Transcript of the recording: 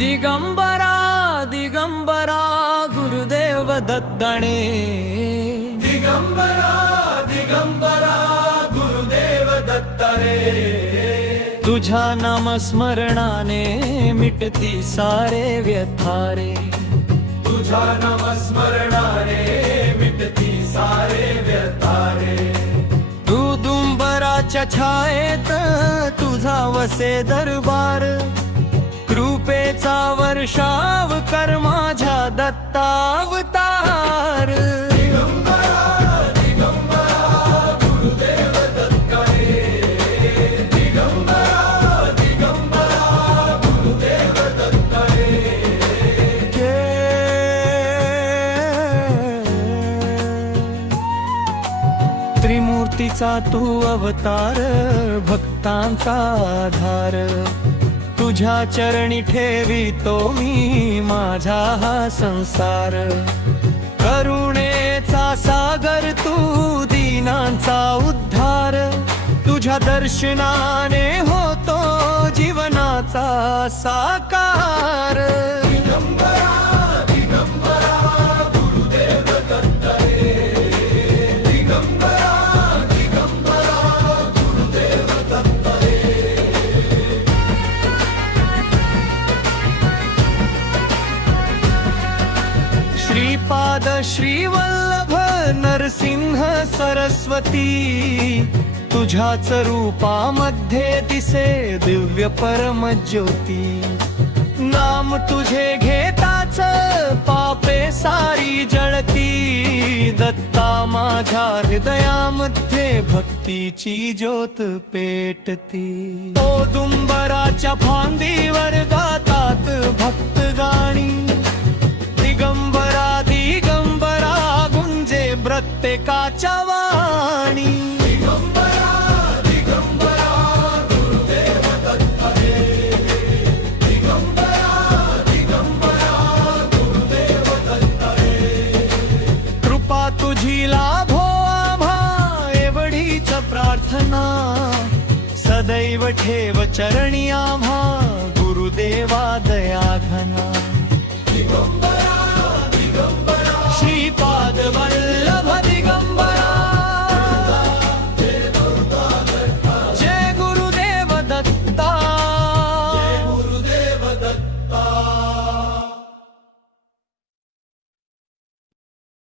दिगंबरा दिगंबरा गुरुदेव दत्तणे, दिगंबरा दिगंबरा गुरुदेव दत्तरे, तुझ्या नामस्मरणाने मिटती सारे व्यथारे, तुझ्या नामस्मरणाने मिटती सारे व्यथारे, औदुंबराच्या छायेत तुझा वसे दरबार, कृपेचा वर्षाव कर माझ्या दत्तावतार. दिगंबरा दिगंबरा गुरुदेव दत्तरे, दिगंबरा दिगंबरा गुरुदेव दत्तरे, त्रिमूर्तीचा तू अवतार, भक्तांचा आधार, तुझ्या चरणी ठेवितो मी माझा हा संसार. करुणेचा सागर तू, दीनांचा उद्धार, तुझ्या दर्शनाने होतो जीवनाचा साकार. दिगंबरा दिगंबरा गुरुदेव दत्तरे, दिगंबरा दिगंबरा गुरुदेव दत्तरे, श्रीपाद श्रीवल्लभ नरसिंह सरस्वती, तुझ्याच रूपामध्ये दिसे दिव्य परम ज्योती. नाम तुझे घेताच पापे सारी जळती, दत्ता माझ्या हृदयामध्ये भक्तीची ज्योत पेटती. औदुंबराच्या फांदीवर गातात भक्त गाणी, दिगंबरा दिगंबरा गुंजे प्रत्येकाच्या वाणी. दिगंबरा दिगंबरा गुरुदेव दत्तरे, दिगंबरा दिगंबरा गुरुदेव दत्तरे, कृपा तुझी लाभो आम्हा एवढीच प्रार्थना, सदैव ठेव चरणी आम्हा गुरुदेवा दया घना. दिगंबरा दिगंबरा श्रीपाद वल्लभ